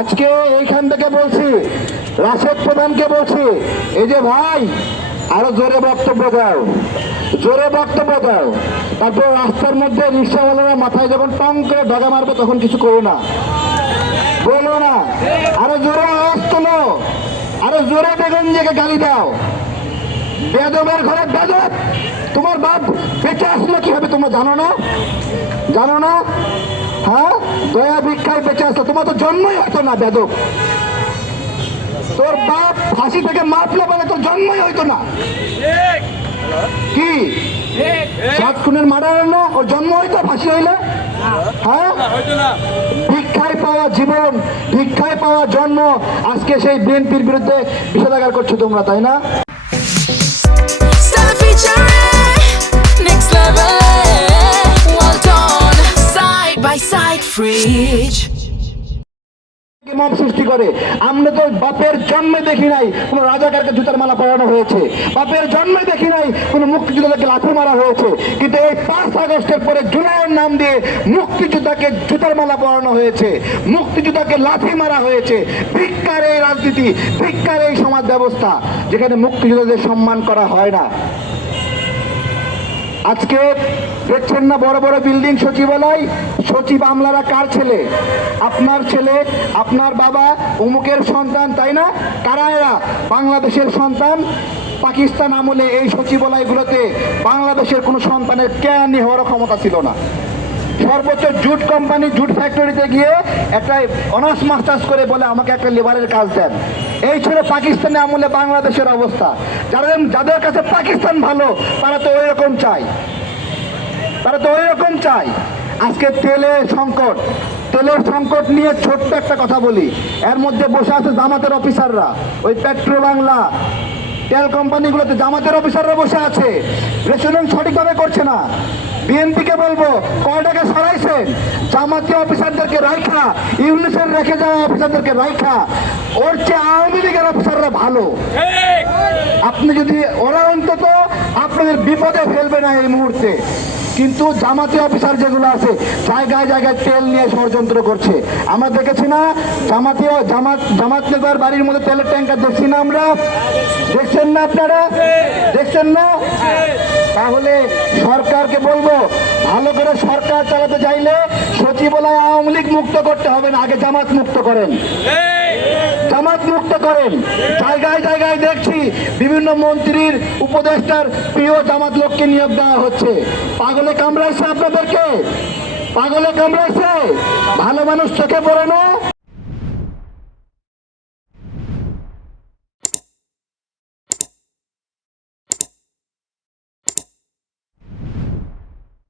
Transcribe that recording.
আজকে এইখান থেকে বলছি, রাশেদ প্রধানকে বলছি, এই যে ভাই আরো জোরে বক্তব্য দাও, জোরে বক্তব্য দাও। তারপর রাস্তার মধ্যে রিক্সাওয়ালারা মাথায় যখন টং করে ডগা মারবে তখন কিছু করো না, বলো না, আরো জোরে আওয়াজ তোলো, আরো জোরে বেগঞ্জেকে গালি দাও। বেদবের ঘরে বেদব, তোমার বাপ বেঁচে আসলো কি হবে তোমরা জানো না? জানো না? হ্যাঁ, দয়া ভিক্ষায় বেঁচে আসলো, তোমার তো জন্মই হতো না বেদব। তোর বাপ ফাঁসি থেকে মারলো বলে তোর জন্মই হইতো না। কি সাত খুনের মার্ডার না, ওর জন্ম হইতো ফাঁসি হইলে? হ্যাঁ, ভিক্ষায় পাওয়া জীবন, ভিক্ষায় পাওয়া জন্ম, আজকে সেই বিএনপির বিরুদ্ধে বিষেধাগার করছো তোমরা, তাই না? মব সৃষ্টি করে। আমরা তো বাপের জন্মে দেখি নাই কোন রাজাকারকে জুতার মালা পরানো হয়েছে, বাপের জন্মে দেখি নাই কোন মুক্তিযোদ্ধাকে লাথি মারা হয়েছে, কিন্তু এই 5 আগস্টের পরে জুলাইয়ের নাম দিয়ে মুক্তিযোদ্ধাকে জুতার মালা পরানো হয়েছে, মুক্তিযোদ্ধাকে লাথি মারা হয়েছে। ভিক্ষার এই রাজনীতি, ভিক্ষার এই সমাজ ব্যবস্থা যেখানে মুক্তিযোদ্ধাদের সম্মান করা হয় না। আজকে দেখছেন না বড় বড় বিল্ডিং সচিবালয়, সচিব আমলারা কার ছেলে? আপনার ছেলে, আপনার বাবা, অমুকের সন্তান, তাই না? কারা এরা? বাংলাদেশের সন্তান। পাকিস্তান আমলে এই সচিবালয়গুলোতে বাংলাদেশের কোনো সন্তানের কেয়ানি হওয়ার ক্ষমতা ছিল না। সর্বোচ্চ জুট কোম্পানি, জুট ফ্যাক্টরিতে গিয়ে একটা অনার্স মাস্টার্স করে বলে আমাকে একটা লেবারের কাজ দেন। এই ছিল পাকিস্তানে আমলে বাংলাদেশের অবস্থা। যাদের কাছে পাকিস্তান ভালো তারা তো ওই রকম চায়, তারা তো ওই রকম চায়। আজকে তেলের সংকট, তেলের সংকট নিয়ে ছোট্ট একটা কথা বলি। এর মধ্যে বসে আছে জামাতের অফিসাররা, ওই পেট্রো বাংলা তেল কোম্পানিগুলোতে জামাতের অফিসাররা বসে আছে, রেশনিং সঠিকভাবে করছে না। বিএনপিকে বলবো, কয় টাকা সরাইছেন? জামাতীয় অফিসারদেরকে রাইখা, ইউনিসের রেখে যাওয়া অফিসারদেরকে রাইখা, ওর চেয়ে আওয়ামী লীগের অফিসাররা ভালো। আপনি যদি, ওরা অন্তত আপনাদের বিপদে ফেলবে না এই মুহূর্তে, কিন্তু জামাতীয় অফিসার যেগুলো আছে জায়গায় জায়গায় তেল নিয়ে ষড়যন্ত্র করছে। আমরা দেখেছি না জামাত নেতার বাড়ির মধ্যে তেলের ট্যাঙ্কার দেখছি না আমরা? দেখছেন না আপনারা? দেখছেন না? তাহলে সরকারকে বলবো, ভালো করে সরকার চালাতে চাইলে সচিবালয় আওয়ামী লীগ মুক্ত করতে হবে না, আগে জামাত মুক্ত করেন, জামাত মুক্ত করেন। জায়গায় জায়গায় দেখছি বিভিন্ন মন্ত্রীর, উপদেষ্টার প্রিয় জামাত লোককে নিয়োগ দেওয়া হচ্ছে। পাগলে কামড়াইছে আপনাদেরকে, পাগলে কামড়াইছে। ভালো মানুষ চোখে পড়ে না।